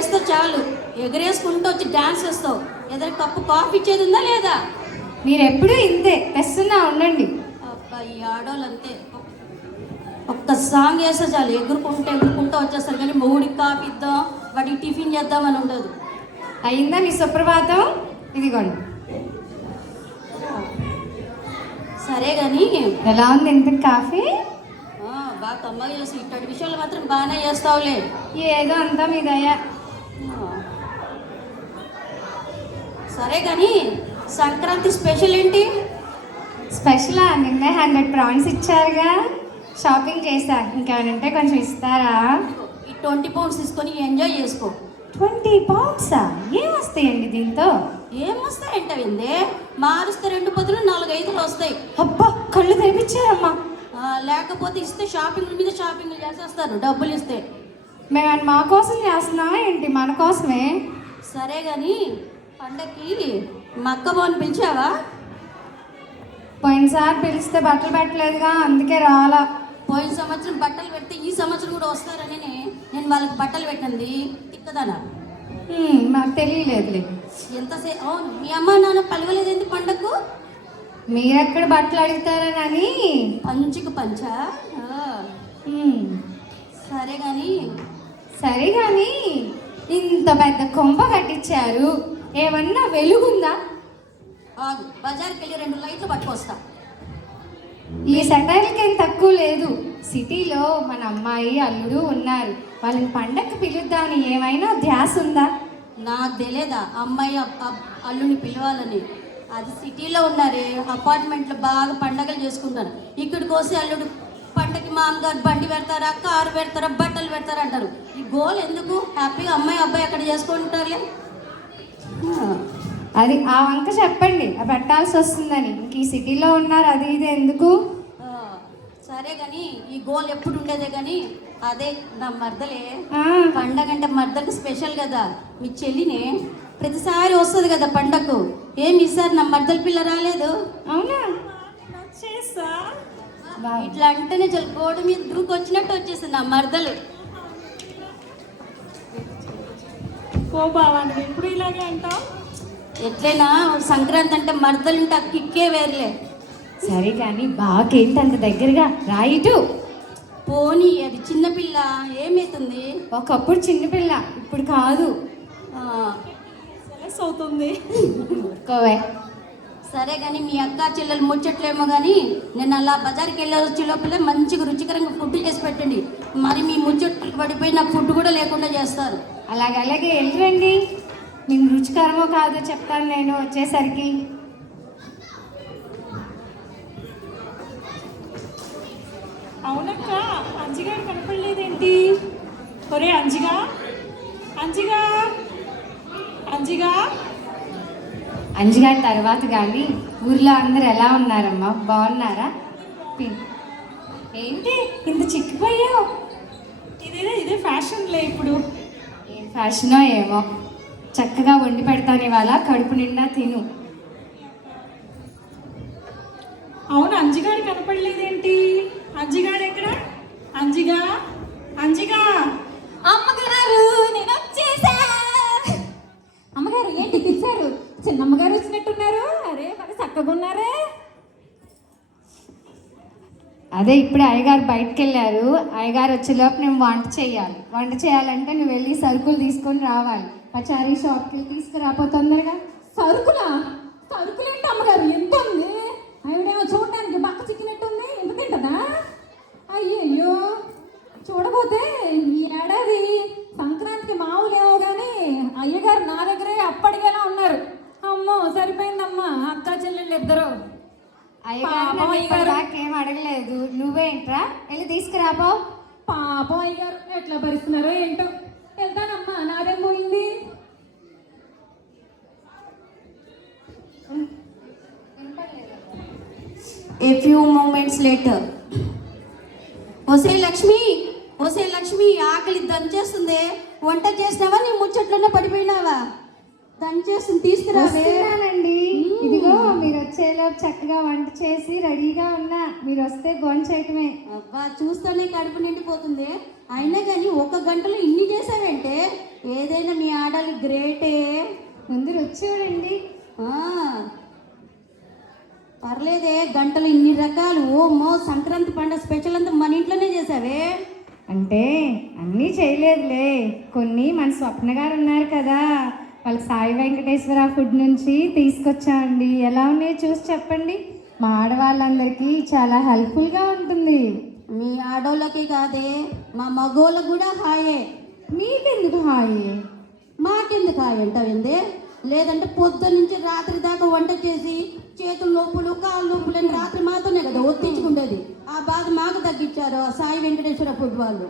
వేస్తే చాలు ఎగరేసుకుంటూ వచ్చి డాన్స్ వేస్తావు. ఏదైనా కప్పు కాఫీ ఇచ్చేది ఉందా లేదా? మీరు ఎప్పుడు ఇంతే తెస్తున్నా ఉండండి. అబ్బా ఈ ఆడోళ్ళు అంతే, ఒక్క సాంగ్ వేస్తే చాలు ఎగురుకుంటూ వచ్చేస్తారు. కానీ మొగుడికి కాఫీ ఇద్దాం, వాడికి టిఫిన్ చేద్దామని ఉండదు. అయిందా మీ సుప్రభాతం? ఇదిగోండి. సరే కానీ ఎలా ఉంది ఇంత కాఫీ? బాగా కమ్మగా చేసి ఇట్లాంటి విషయాలు మాత్రం బాగానే చేస్తావులే. ఏదో అంతా మీ దయ. సరే కానీ సంక్రాంతి స్పెషల్ ఏంటి? స్పెషలా? నిన్న 100 ప్రాన్స్ ఇచ్చారుగా, షాపింగ్ చేశా. ఇంకేమైనా ఉంటే కొంచెం ఇస్తారా? ఈ 20 pounds తీసుకొని ఎంజాయ్ చేసుకో. 20 pounds ఏమొస్తాయండి దీంతో? ఏమొస్తాయంటే మారుస్తే 2 పొద్దులు 4 5 వస్తాయి. అబ్బా కళ్ళు తెరిపించారమ్మా. లేకపోతే ఇస్తే షాపింగ్ మీద షాపింగ్ చేసేస్తారు డబ్బులు ఇస్తే. మేము మా కోసం చేస్తున్నావా ఏంటి? మన కోసమే. సరే కానీ పండక్కి మా అక్క బావని పిలిచావా? పోయినసారి పిలిస్తే బట్టలు పెట్టలేదుగా, అందుకే రాలా. పోయిన సంవత్సరం బట్టలు పెడితే ఈ సంవత్సరం కూడా వస్తారని నేను వాళ్ళకి బట్టలు పెట్టింది. తిక్కదానా? నాకు తెలియలేదులే. ఎంతసేపు? అవును, మీ అమ్మ నాన్న పలవలేదేంటి పండగకు? మీరెక్కడ బట్టలు అడుగుతారని. పంచుకు పంచా. సరే కానీ ఇంత పెద్ద కొంప కట్టించారు, ఏమన్నా వెలుగుందా? బజార్కి వెళ్ళి 2 లైట్లు పట్టుకొస్తా. ఈ సెటైర్లకి ఏం తక్కువ లేదు. సిటీలో మన అమ్మాయి అల్లుడు ఉన్నారు, వాళ్ళని పండగకి పిలుద్దామని ఏమైనా ధ్యాస ఉందా? నాకు తెలియదా అమ్మాయి అల్లుని పిలవాలని? అది సిటీలో ఉన్నారే, అపార్ట్మెంట్లో బాగా పండగలు చేసుకుంటారు. ఇక్కడికి వస్తే అల్లుడు పండగకి మామగారు బండి పెడతారా, కారు పెడతారా, బట్టలు పెడతారా అంటారు. ఈ గోల్ ఎందుకు? హ్యాపీగా అమ్మాయి అబ్బాయి అక్కడ చేసుకుంటారులే. అది ఆ వంక చెప్పండి, పెట్టాల్సి వస్తుందని. ఇంక ఈ సిటీలో ఉన్నారు, అది ఇది ఎందుకు? సరే కానీ ఈ గోల్ ఎప్పుడు ఉండేదే కానీ అదే నా మర్దలే. పండగ అంటే మర్దలకు స్పెషల్ కదా. మీ చెల్లినే ప్రతిసారి వస్తుంది కదా పండగకు. ఏమి ఈసారి నా మర్దల పిల్ల రాలేదు? అవునా? ఇట్లా అంటేనే గోడ మీద దూకు వచ్చినట్టు వచ్చేసింది నా మర్దలు. ఎప్పుడు ఇలాగే అంటావు? ఎట్లయినా సంక్రాంతి అంటే మర్దలుంటే ఆ కిక్కే వేర్లే. సరే కానీ బాకేంటి అంత దగ్గరగా రాయిటు? పోనీ అది చిన్నపిల్ల ఏమవుతుంది? ఒకప్పుడు చిన్నపిల్ల, ఇప్పుడు కాదు. అవుతుంది. సరే కానీ మీ అక్క చెల్లెలు ముచ్చట్లేమో కానీ నేను అలా బజార్కి వెళ్ళి వచ్చే లోపల మంచిగా రుచికరంగా ఫుడ్ చేసి పెట్టండి. మరి మీ ముచ్చట్లు పడిపోయి నాకు ఫుడ్ కూడా లేకుండా చేస్తారు. అలాగే వెళ్ళిరండి, మీకు రుచికరమో కాదో చెప్తాను నేను వచ్చేసరికి. అవునక్క, అంజిగాడు కనపడలేదేంటి? ఒరే అంజిగా, అంజిగా, అంజిగా. అంజిగాడి తర్వాత కానీ ఊర్లో అందరు ఎలా ఉన్నారమ్మా? బాగున్నారా? ఏంటి ఇంత చిక్కిపోయావు? ఇదే ఫ్యాషన్లే ఇప్పుడు. ఏం ఫ్యాషనో ఏమో. చక్కగా వండి పెడతాను ఇవాళ, కడుపు నిండా తిను. అవును, అంజిగాడు కనపడలేదేంటి? అంజిగాడు ఎక్కడ? అంజిగా, అంజిగా. అమ్మగారు నేను వచ్చేసా. అమ్మగారు ఏంటి తెచ్చారు? చిన్నమ్మగారు వచ్చినట్టున్నారు. అరే మరి చక్కగా ఉన్నారే. అదే ఇప్పుడే అయ్యగారు బయటకు వెళ్ళారు. అయ్యగారు వచ్చేలోపు నేను వంట చేయాలి. వంట చేయాలంటే నువ్వు వెళ్ళి సరుకులు తీసుకొని రావాలి. పచారీ షాప్కి వెళ్ళి తీసుకురాపో తొందరగా. సరుకులా? సరుకులేంటి అమ్మగారు? ఎంత ఉంది? ఆవిడేమో చూడడానికి బక్క చిక్కినట్టుంది. ఎంత తింటదా? అయ్యయ్యో, చూడబోతే ఈ ఏడాది సంక్రాంతికి మామూలేమో కానీ అయ్యగారు నా దగ్గరే అప్పటికేలా ఉన్నారు. అమ్మో సరిపోయిందమ్మా, అక్క చెల్లెళ్ళు ఇద్దరు. అయ్యగారు ఏం అడగలేదు, నువ్వేంట్రా వెళ్ళి తీసుకురాపో. పాపం అయ్యగారు ఎట్లా భరిస్తున్నారో ఏంటో. వెళ్తానమ్మా, నాదేం పోయింది. A few moments later. ఒసే లక్ష్మి ఆకలి దంచేస్తుంది. వంట చేసినావా? నీ ముచ్చట్లోనే పడిపోయినావా? దంచేస్తుంది, తీసుకురావేనండి. ఇదిగో మీరు వచ్చేలోపు చక్కగా వంట చేసి రెడీగా ఉన్నా. మీరు వస్తే గోంచేయటమే. అబ్బా చూస్తేనే కడుపు నిండిపోతుంది. అయినా కానీ 1 గంటలో ఇన్ని చేసావంటే ఏదైనా మీ ఆడలు గ్రేటే. ముందు రుచి చూడండి. ఆ, పర్లేదే, గంటలు ఇన్ని రకాలు. ఓమో, సంక్రాంతి పండుగ స్పెషల్ అంతా మన ఇంట్లోనే చేసావే. అంటే అన్నీ చేయలేదులే, కొన్ని మన స్వప్న గారు ఉన్నారు కదా, వాళ్ళ సాయి వెంకటేశ్వర ఫుడ్ నుంచి తీసుకొచ్చా అండి. ఎలా ఉన్నాయో చూసి చెప్పండి. మా ఆడవాళ్ళందరికీ చాలా హెల్ప్ఫుల్గా ఉంటుంది. మీ ఆడోళ్ళకి కాదే, మా మగోళ్ళకి కూడా హాయే. మీకెందుకు హాయి? మాకెందుకు హాయ్ అంటావిందే? లేదంటే పొద్దున్న నుంచి రాత్రి దాకా వంట చేసి చేతులు నొప్పులు కాళ్ళు నొప్పులు అని రాత్రి మాతోనే కదా ఒత్తించుకుండేది. ఆ బాధ మాకు తగ్గించారు ఆ సాయి వెంకటేశ్వర ఫుడ్ వాళ్ళు.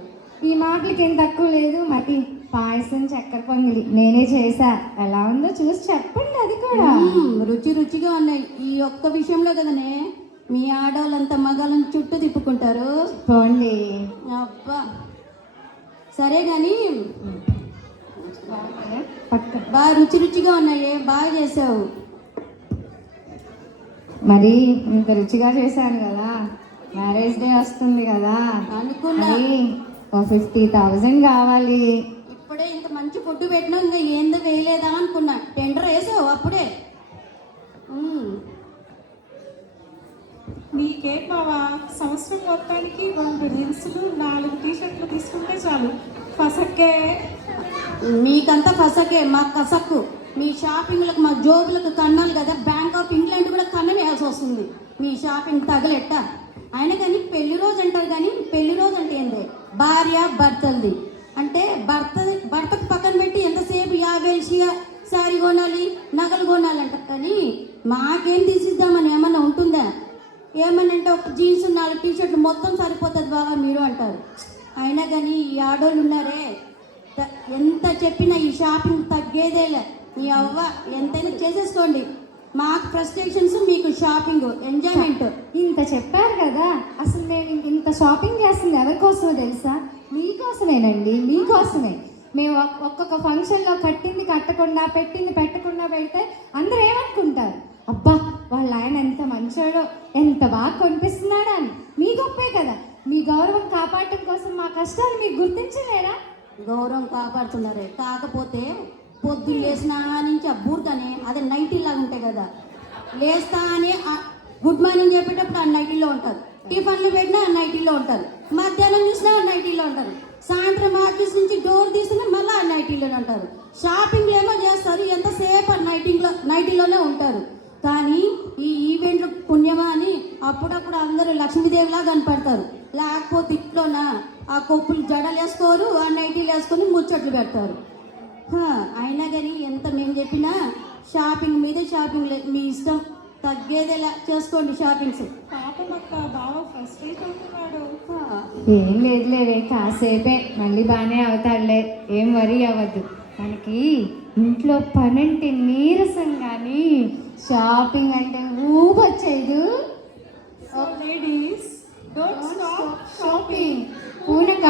ఈ మాటలకి ఏం తక్కువ లేదు. మరి పాయసం చక్కెర పొంగలి నేనే చేసా, ఎలా ఉందో చూసి చెప్పండి. అది కూడా రుచి రుచిగా ఉన్నాయి. ఈ ఒక్క విషయంలో కదనే మీ ఆడవాళ్ళంతా మగాళ్ళని చుట్టూ తిప్పుకుంటారు. పోండి. అబ్బా, సరే కానీ పక్క బాగా రుచి రుచిగా ఉన్నాయే, బాగా చేసావు. మరి ఇంత రుచిగా చేశాను కదా, మ్యారేజ్ డే వస్తుంది కదా, అనుకున్నా. మరి ఓ 50,000 కావాలి. ఇప్పుడే ఇంత మంచి ఫుడ్ పెట్టినా ఇంకా ఏందో వేయలేదా అనుకున్నా. టెండర్ వేసావు అప్పుడే. నీకేం బావా, సంవత్సరం మొత్తానికి 2 జీన్సులు 4 టీషర్ట్లు తీసుకుంటే చాలు. ఫసక్కే. మీకంతా ఫసకే, మాకు కసక్కు. మీ షాపింగ్లకు మా జోబులకు కన్నాలి కదా, బ్యాంక్ ఆఫ్ ఇంగ్లాండ్ కూడా కన్ననేయాల్సి వస్తుంది మీ షాపింగ్ తగలెట్ట. అయినా కానీ పెళ్లి రోజు అంటారు, కానీ పెళ్లి రోజు అంటే ఏంది? భార్య భర్తలది అంటే భర్తకు పక్కన పెట్టి ఎంతసేపు 50,000 శారీ కొనాలి, నగలు కొనాలి అంటారు. కానీ మాకేం తీసిద్దామని ఏమన్నా ఉంటుందా? ఏమన్నా అంటే ఒక జీన్స్ 4 టీషర్ట్లు మొత్తం సరిపోతుంది బాగా మీరు అంటారు. అయినా కానీ ఈ ఆడోళ్ళు ఉన్నారే, ఎంత చెప్పినా ఈ షాపింగ్ తగ్గేదేలే. మీ అవ్వ ఎంతైనా చేసేసుకోండి. మాకు ఫ్రస్ట్రేషన్స్, మీకు షాపింగ్ ఎంజాయ్మెంట్. ఇంత చెప్పారు కదా, అసలు నేను ఇంత షాపింగ్ చేస్తుంది ఎవరికోసమో తెలుసా? మీకోసమేనండి, మీకోసమే. మేము ఒక్కొక్క ఫంక్షన్లో కట్టింది కట్టకుండా, పెట్టింది పెట్టకుండా పెడితే అందరూ ఏమనుకుంటారు? అబ్బా, వాళ్ళ ఆయన ఎంత మంచోడో, ఎంత బాగా కొనిపిస్తున్నాడా అని. మీ గొప్పే కదా. మీ గౌరవం కాపాడటం కోసం మా కష్టాలు మీకు గుర్తించలేరా? గౌరవం కాపాడుతున్నారే, కాకపోతే పొద్దున్న లేచినా నుంచి ఆ బూర్తనే అదే నైటీలాగా ఉంటాయి కదా, లేస్తా అని గుడ్ మార్నింగ్ చెప్పేటప్పుడు ఆ నైటీలో ఉంటారు, టిఫిన్లు పెట్టినా ఆ నైటీలో ఉంటారు, మధ్యాహ్నం చూసినా ఆ నైటీలో ఉంటారు, సాయంత్రం ఆఫీస్ నుంచి డోర్ తీసినా మళ్ళీ ఆ నైటీలోనే ఉంటారు. షాపింగ్లు ఏమో చేస్తారు, ఎంతసేపు ఆ నైటీలోనే ఉంటారు. కానీ ఈ ఈవెంట్లు పుణ్యమా అని అప్పుడప్పుడు అందరూ లక్ష్మీదేవిలా కనపడతారు. లేకపోతే ఇంట్లోన ఆ కొప్పులు జడలు వేసుకోరు, ఆ నైటీలు వేసుకొని ముచ్చట్లు పెడతారు. అయినా కానీ ఎంత మేము చెప్పినా షాపింగ్ మీదే షాపింగ్ లేదు. మీ ఇష్టం, తగ్గేదేలా చేసుకోండి షాపింగ్స్. పాపం అక్క, బావ ఫ్రస్ట్రేట్ అవుతున్నాడు. ఏం లేదులేవే, కాసేపే, మళ్ళీ బాగానే అవుతాడులే, ఏం వరీ అవ్వద్దు. మనకి ఇంట్లో పనంటే నీరసం, కానీ షాపింగ్ అంటే ఊపొచ్చేది. Ladies, don't stop shopping. పూనక